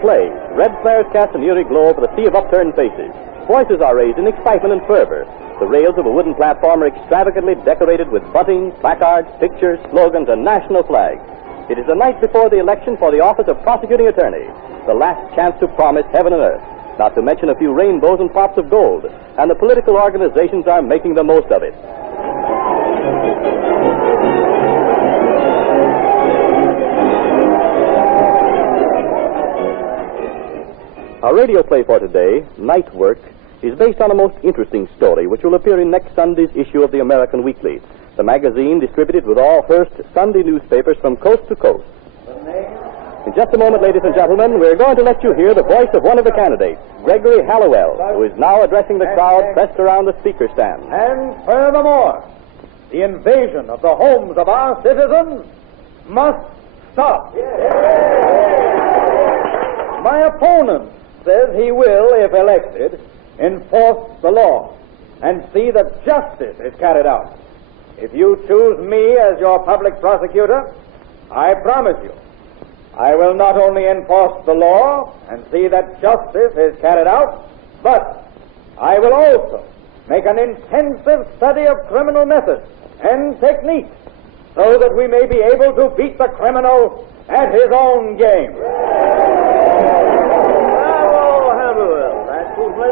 play. Red flares cast an eerie glow over the sea of upturned faces. Voices are raised in excitement and fervor. The rails of a wooden platform are extravagantly decorated with bunting, placards, pictures, slogans, and national flags. It is the night before the election for the office of prosecuting attorney, the last chance to promise heaven and earth, not to mention a few rainbows and pots of gold, and the political organizations are making the most of it. Our radio play for today, Night Work, is based on a most interesting story which will appear in next Sunday's issue of the American Weekly, the magazine distributed with all Hearst Sunday newspapers from coast to coast. In just a moment, ladies and gentlemen, we're going to let you hear the voice of one of the candidates, Gregory Hallowell, who is now addressing the crowd pressed around the speaker stand. And furthermore, the invasion of the homes of our citizens must stop. My opponent says he will, if elected, enforce the law and see that justice is carried out. If you choose me as your public prosecutor, I promise you, I will not only enforce the law and see that justice is carried out, but I will also make an intensive study of criminal methods and techniques so that we may be able to beat the criminal at his own game.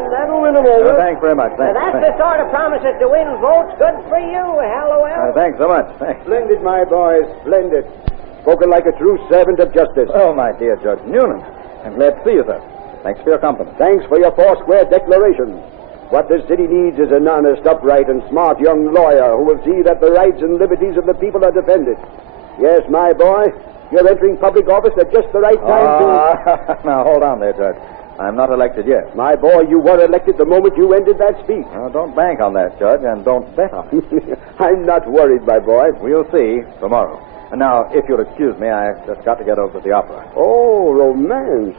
That'll win them over. Thanks very much. Thanks. That's the sort of promises to win votes. Good for you, Hallowell. Thanks so much. Thanks. Splendid, my boy, splendid. Spoken like a true servant of justice. Oh, my dear Judge Noonan. I'm glad to see you, sir. Thanks for your company. Thanks for your four-square declaration. What this city needs is an honest, upright, and smart young lawyer who will see that the rights and liberties of the people are defended. Yes, my boy, you're entering public office at just the right time to... Now, hold on there, Judge. I'm not elected yet. My boy, you were elected the moment you ended that speech. Don't bank on that, Judge, and don't bet on it. I'm not worried, my boy. We'll see tomorrow. And now, if you'll excuse me, I've just got to get over to the opera. Oh, romance,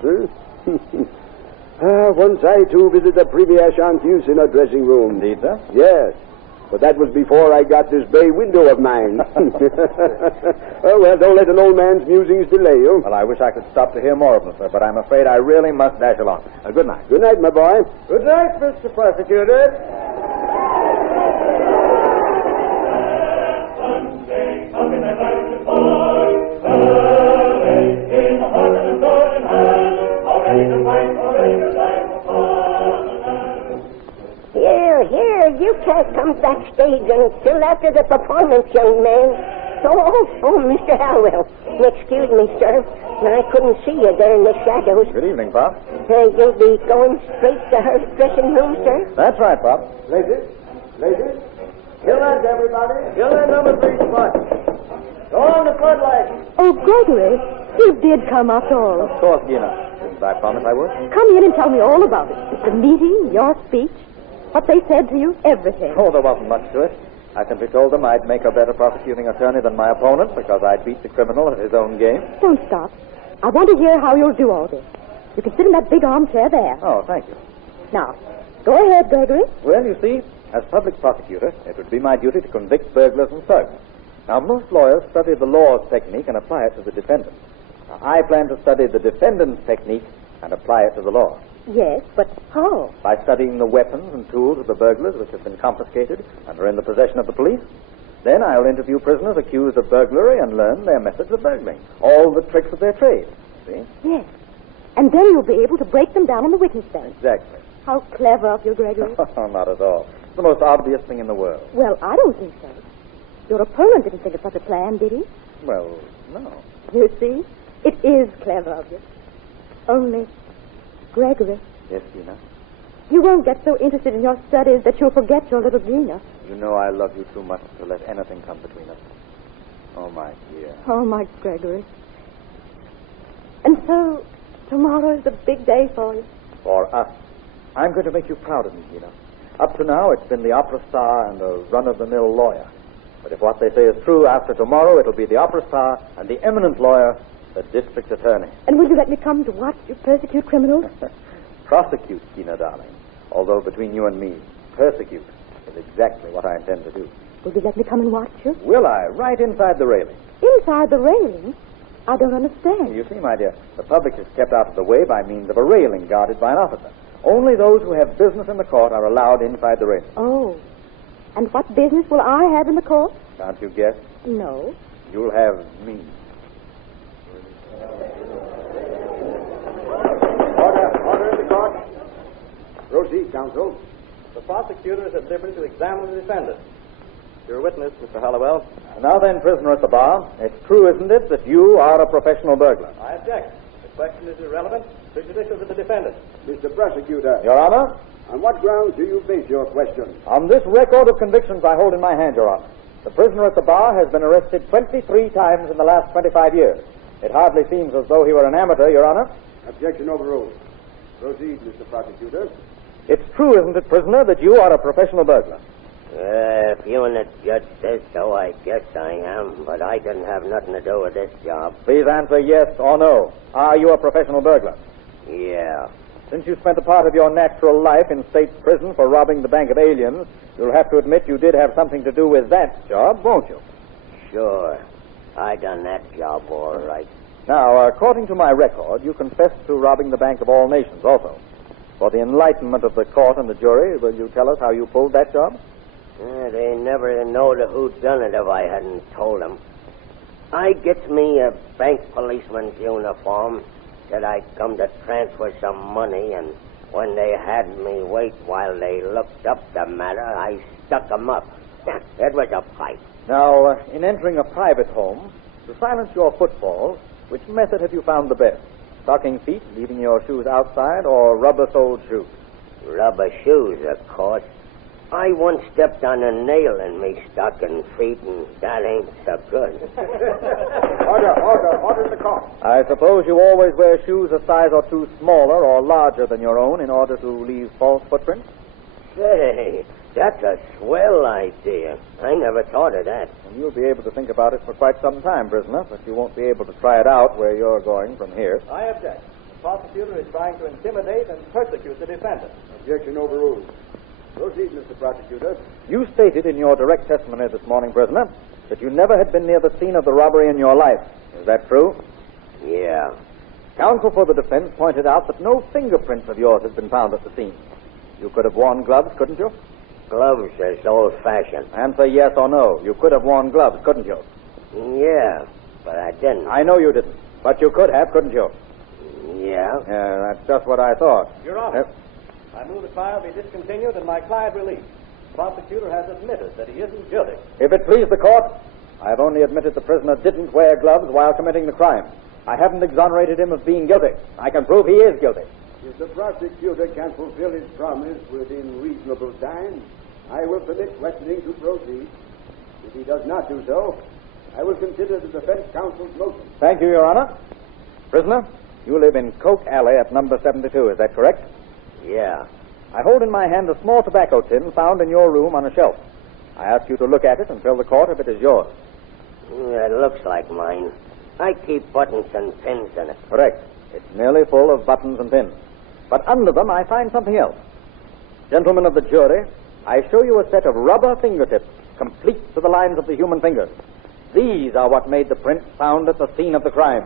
huh? Once I, too, visited the Premier Chanteuse in her dressing room. Indeed, sir? Yes. But that was before I got this bay window of mine. Oh, well, don't let an old man's musings delay you. Well, I wish I could stop to hear more of them, sir, but I'm afraid I really must dash along. Good night. Good night, my boy. Good night, Mr. Prosecutor. Here, you can't come backstage until after the performance, young man. Oh, Mr. Hallowell. Excuse me, sir. I couldn't see you there in the shadows. Good evening, Pop. You'll be going straight to her dressing room, sir? That's right, Pop. Ladies, kill that, everybody. Kill that number 3 spot. Go on the floodlights. Oh, Gregory, you did come after all. Of course, Gina. Didn't I promise I would? Come in and tell me all about it. The meeting, your speech, what they said to you, everything. Oh, there wasn't much to it. I simply told them I'd make a better prosecuting attorney than my opponent because I'd beat the criminal at his own game. Don't stop. I want to hear how you'll do all this. You can sit in that big armchair there. Oh, thank you. Now, go ahead, Gregory. Well, you see, as public prosecutor, it would be my duty to convict burglars and thugs. Now, most lawyers study the law's technique and apply it to the defendant. Now, I plan to study the defendant's technique and apply it to the law. Yes, but how? By studying the weapons and tools of the burglars which have been confiscated and are in the possession of the police. Then I'll interview prisoners accused of burglary and learn their methods of burgling, all the tricks of their trade. See? Yes. And then you'll be able to break them down on the witness stand. Exactly. How clever of you, Gregory. Oh, not at all. It's the most obvious thing in the world. Well, I don't think so. Your opponent didn't think of such a plan, did he? Well, no. You see? It is clever of you. Only, Gregory, Yes, Gina? you won't get so interested in your studies that you'll forget your little Gina. You know I love you too much to let anything come between us. Oh, my dear. Oh, my Gregory. And so, tomorrow is the big day for you. For us. I'm going to make you proud of me, Gina. Up to now, it's been the opera star and the run-of-the-mill lawyer. But if what they say is true, after tomorrow, it'll be the opera star and the eminent lawyer, the district attorney. And will you let me come to watch you persecute criminals? Prosecute, Gina, darling. Although between you and me, persecute is exactly what I intend to do. Will you let me come and watch you? Will I? Right inside the railing. Inside the railing? I don't understand. You see, my dear, the public is kept out of the way by means of a railing guarded by an officer. Only those who have business in the court are allowed inside the railing. Oh. And what business will I have in the court? Can't you guess? No. You'll have me. Order in the court. Proceed, counsel. The prosecutor is at liberty to examine the defendant. Your witness, Mr. Halliwell. Now then, prisoner at the bar, it's true, isn't it, that you are a professional burglar? I object. The question is irrelevant, prejudicial to the defendant. Mr. Prosecutor, Your Honor, on what grounds do you base your question? on this record of convictions I hold in my hand, Your Honor, the prisoner at the bar has been arrested 23 times in the last 25 years. It hardly seems as though he were an amateur, Your Honor. Objection overruled. Proceed, Mr. Prosecutor. It's true, isn't it, prisoner, that you are a professional burglar? If you and the judge says so, I guess I am, but I didn't have nothing to do with this job. Please answer yes or no. Are you a professional burglar? Yeah. Since you spent a part of your natural life in state prison for robbing the Bank of Aliens, you'll have to admit you did have something to do with that job, won't you? Sure. I done that job all right. Now, according to my record, you confessed to robbing the Bank of All Nations also. For the enlightenment of the court and the jury, will you tell us how you pulled that job? They never knowed who done it if I hadn't told them. I gets me a bank policeman's uniform, said I'd come to transfer some money, and when they had me wait while they looked up the matter, I stuck 'em up. It was a pipe. Now, in entering a private home, to silence your footfall, which method have you found the best? Stocking feet, leaving your shoes outside, or rubber-soled shoes? Rubber shoes, of course. I once stepped on a nail in me stocking feet, and that ain't so good. Order in the court. I suppose you always wear shoes a size or two smaller or larger than your own in order to leave false footprints? Say, that's a swell idea. I never thought of that. And you'll be able to think about it for quite some time, prisoner, but you won't be able to try it out where you're going from here. I object. The prosecutor is trying to intimidate and persecute the defendant. Objection overruled. Proceed, Mr. Prosecutor. You stated in your direct testimony this morning, prisoner, that you never had been near the scene of the robbery in your life. Is that true? Yeah. Counsel for the defense pointed out that no fingerprints of yours had been found at the scene. You could have worn gloves, couldn't you? Gloves is old-fashioned. Answer yes or no. You could have worn gloves, couldn't you? Yeah, but I didn't. I know you didn't, but you could have, couldn't you? Yeah? Yeah, that's just what I thought. Your Honor, I move the trial be discontinued and my client released. The prosecutor has admitted that he isn't guilty. If it please the court, I have only admitted the prisoner didn't wear gloves while committing the crime. I haven't exonerated him of being guilty. I can prove he is guilty. If the prosecutor can fulfill his promise within reasonable time, I will permit questioning to proceed. If he does not do so, I will consider the defense counsel's motion. Thank you, Your Honor. Prisoner, you live in Coke Alley at number 72, is that correct? Yeah. I hold in my hand a small tobacco tin found in your room on a shelf. I ask you to look at it and tell the court if it is yours. It looks like mine. I keep buttons and pins in it. Correct. It's nearly full of buttons and pins. But under them I find something else. Gentlemen of the jury, I show you a set of rubber fingertips, complete to the lines of the human fingers. These are what made the prints found at the scene of the crime.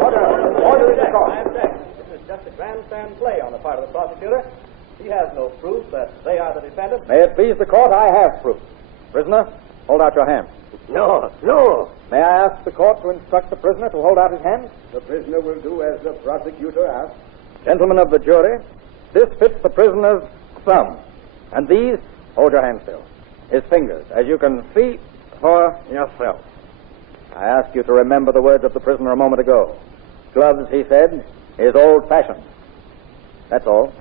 Order in the court. I object. This is just a grandstand play on the part of the prosecutor. He has no proof that they are the defendants. May it please the court, I have proof. Prisoner, hold out your hand. No, no. May I ask the court to instruct the prisoner to hold out his hand? The prisoner will do as the prosecutor asks. Gentlemen of the jury, this fits the prisoner's thumb. And these, hold your hand still, his fingers, as you can see for yourself. I ask you to remember the words of the prisoner a moment ago. Gloves, he said, is old-fashioned. That's all.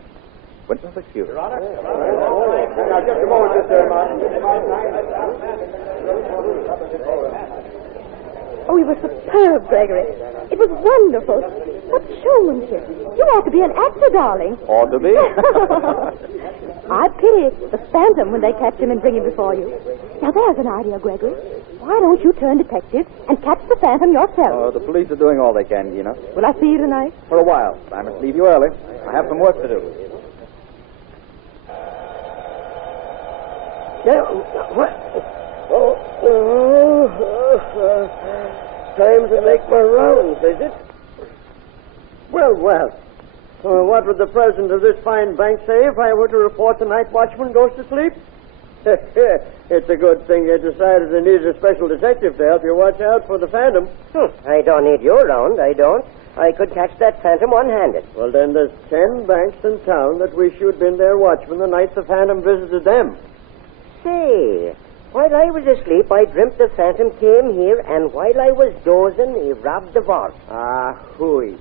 Witness excused. Your Honor. Now, just a moment, Mr. Martin. Oh, you were superb, Gregory. It was wonderful. What showmanship. You ought to be an actor, darling. Ought to be. I pity the Phantom when they catch him and bring him before you. Now, there's an idea, Gregory. Why don't you turn detective and catch the Phantom yourself? The police are doing all they can, Gina. Will I see you tonight? For a while. I must leave you early. I have some work to do. time to make my rounds, is it? Well, well. What would the president of this fine bank say if I were to report the night watchman goes to sleep? It's a good thing you decided to need a special detective to help you watch out for the Phantom. I don't need you around, I don't. I could catch that Phantom one-handed. Well, then there's 10 banks in town that wish you'd been their watchman the night the Phantom visited them. Say, while I was asleep, I dreamt the Phantom came here, and while I was dozing, he robbed the vault. Ah, hooey.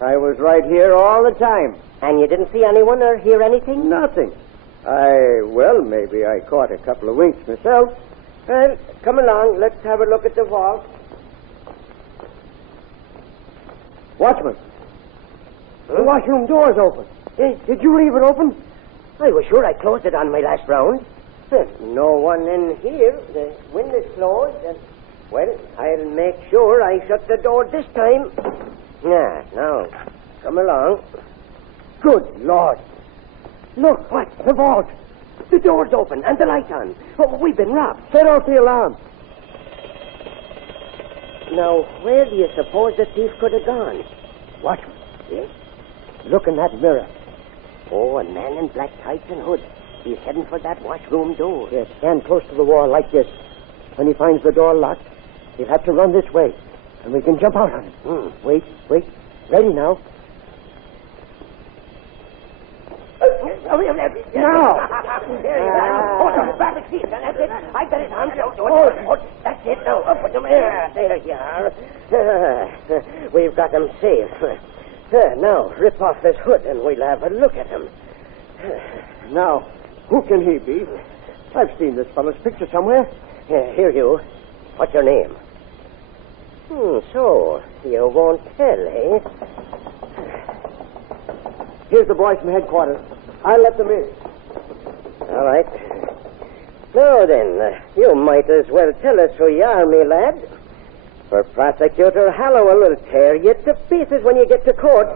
I was right here all the time. And you didn't see anyone or hear anything? Nothing. Maybe I caught a couple of winks myself. Well, come along. Let's have a look at the vault. Watchman. The washroom door's open. Did you leave it open? I was sure I closed it on my last round. No one in here. The window's closed. Well, I'll make sure I shut the door this time. Now, come along. Good Lord. Look, what? The vault. The door's open and the light's on. Oh, we've been robbed. Set off the alarm. Now, where do you suppose the thief could have gone? Watchman. Yes? Look in that mirror. Oh, a man in black tights and hood. He's heading for that washroom door. Yes, stand close to the wall like this. When he finds the door locked, he'll have to run this way, and we can jump out on him. Wait. Ready now. Now! There you are. Hold on, grab his feet. That's it. I got his arms out. Oh, that's it. Now, put them there. There you are. We've got him safe. Now, rip off his hood, and we'll have a look at him. Now, who can he be? I've seen this fellow's picture somewhere. Here, you. What's your name? So, you won't tell, eh? Here's the boys from headquarters. I'll let them in. All right. Now then, you might as well tell us who you are, me lad. For Prosecutor Hallowell will tear you to pieces when you get to court.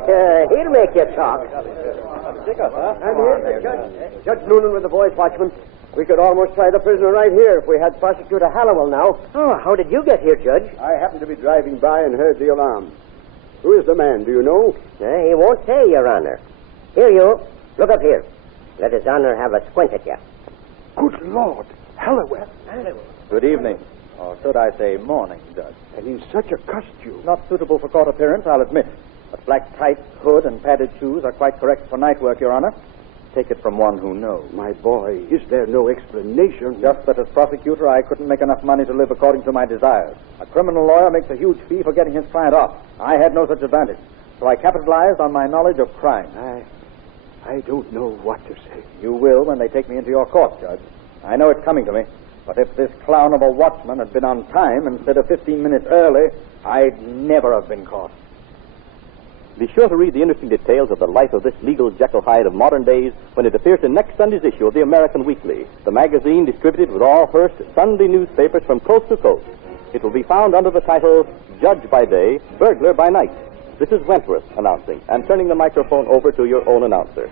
He'll make you talk. And here's the judge. Judge Noonan with the boys, watchman. We could almost try the prisoner right here if we had Prosecutor Hallowell now. Oh, how did you get here, Judge? I happened to be driving by and heard the alarm. Who is the man, do you know? He won't say, Your Honor. Here, you. Look up here. Let His Honor have a squint at you. Good Lord, Hallowell. Good evening. Or should I say morning, Judge. And in such a costume. Not suitable for court appearance, I'll admit. But black tights, hood, and padded shoes are quite correct for night work, Your Honor. Take it from one who knows. My boy, is there no explanation? Just that as prosecutor, I couldn't make enough money to live according to my desires. A criminal lawyer makes a huge fee for getting his client off. I had no such advantage. So I capitalized on my knowledge of crime. I don't know what to say. You will when they take me into your court, Judge. I know it's coming to me. But if this clown of a watchman had been on time instead of 15 minutes early, I'd never have been caught. Be sure to read the interesting details of the life of this legal Jekyll Hyde of modern days when it appears in next Sunday's issue of the American Weekly, the magazine distributed with all Hearst Sunday newspapers from coast to coast. It will be found under the title Judge by Day, Burglar by Night. This is Wentworth announcing and turning the microphone over to your own announcer.